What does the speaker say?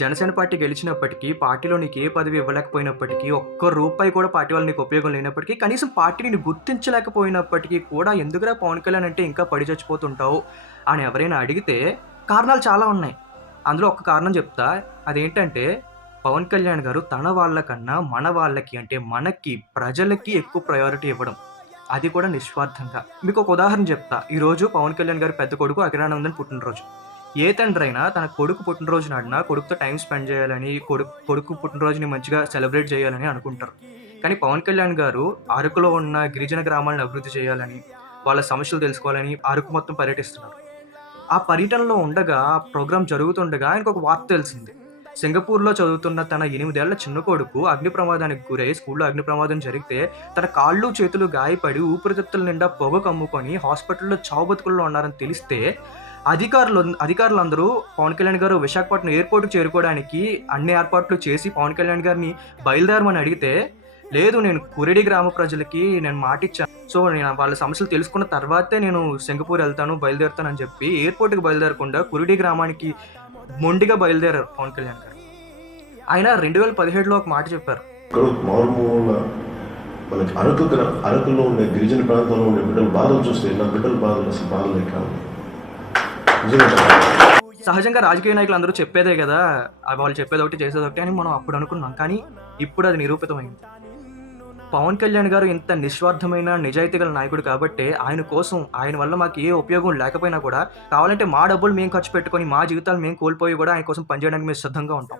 Janasena party గెలిచినప్పటికీ, పార్టీలో నీకు ఏ పదవి ఇవ్వలేకపోయినప్పటికీ, ఒక్క రూపాయి కూడా పార్టీ వల్ల నీకు ఉపయోగం లేనప్పటికీ, కనీసం పార్టీని గుర్తించలేకపోయినప్పటికీ కూడా ఎందుకురా పవన్ కళ్యాణ్ అంటే ఇంకా పడి చచ్చిపోతుంటావు అని ఎవరైనా అడిగితే కారణాలు చాలా ఉన్నాయి. అందులో ఒక కారణం చెప్తా. అదేంటంటే పవన్ కళ్యాణ్ గారు తన వాళ్ళకన్నా మన వాళ్ళకి అంటే మనకి, ప్రజలకి ఎక్కువ ప్రయారిటీ ఇవ్వడం. అది కూడా నిస్వార్థంగా. మీకొక ఉదాహరణ చెప్తా. ఈరోజు పవన్ కళ్యాణ్ గారి పెద్ద కొడుకు అఖిలానందన్ పుట్టినరోజు. ఏ తండ్రైనా తన కొడుకు పుట్టినరోజు నాడున కొడుకుతో టైమ్ స్పెండ్ చేయాలని, కొడుకు పుట్టినరోజుని మంచిగా సెలబ్రేట్ చేయాలని అనుకుంటారు. కానీ పవన్ కళ్యాణ్ గారు అరకులో ఉన్న గిరిజన గ్రామాలను అభివృద్ధి చేయాలని, వాళ్ళ సమస్యలు తెలుసుకోవాలని అరకు మొత్తం పర్యటిస్తున్నారు. ఆ పర్యటనలో ఉండగా, ఆ ప్రోగ్రామ్ జరుగుతుండగా ఆయనకొక వార్త తెలిసింది. సింగపూర్‌లో చదువుతున్న తన 8 ఏళ్ల చిన్న కొడుకు అగ్ని ప్రమాదానికి గురై స్కూల్‌లో అగ్ని ప్రమాదం జరిగితే, తన కాళ్ళు, చేతులు గాయపడి ఊపిరితిత్తుల నిండా పొగ కమ్ముకొని హాస్పిటల్‌లో చావు బతుకుల్లో ఉన్నారని తెలిస్తే, అధికారులందరూ పవన్ కళ్యాణ్ గారు విశాఖపట్నం ఎయిర్‌పోర్ట్‌కి చేరుకోవడానికి అన్ని ఏర్పాట్లు చేసి పవన్ కళ్యాణ్ గారిని బయలుదేరమని అడిగితే, లేదు నేను కురిడి గ్రామ ప్రజలకి నేను మాటిచ్చాను. సో, నేను వాళ్ళ సమస్యలు తెలుసుకున్న తర్వాతే నేను సింగపూర్ బయలుదేరుతానని చెప్పి ఎయిర్‌పోర్ట్‌కి బయలుదేరకుండా కురిడి గ్రామానికి మొండిగా బయలుదేరారు పవన్ కళ్యాణ్ గారు. ఆయన 2017లో ఒక మాట చెప్పారు. ఇక్కడ మారుమూల మనకి అరకులో ఉండే గిరిజన ప్రాంతంలో ఉండే బిడ్డల బాధలు చూస్తే నా బిడ్డల బాధలు అసలు బాధలే కాదు. సహజంగా రాజకీయ నాయకులు అందరూ చెప్పేదే కదా, వాళ్ళు చెప్పేది ఒకటి చేసేది ఒకటి అని మనం అప్పుడు అనుకున్నాం. కానీ ఇప్పుడు అది నిరూపితమైంది. పవన్ కళ్యాణ్ గారు ఇంత నిస్వార్థమైన నిజాయితీ గల నాయకుడు కాబట్టే ఆయన కోసం, ఆయన వల్ల మాకు ఏ ఉపయోగం లేకపోయినా కూడా కావాలంటే మా డబ్బులు మేము ఖర్చు పెట్టుకొని మా జీవితాలు మేము కోల్పోయి కూడా ఆయన కోసం పనిచేయడానికి మేము సిద్ధంగా ఉంటాం.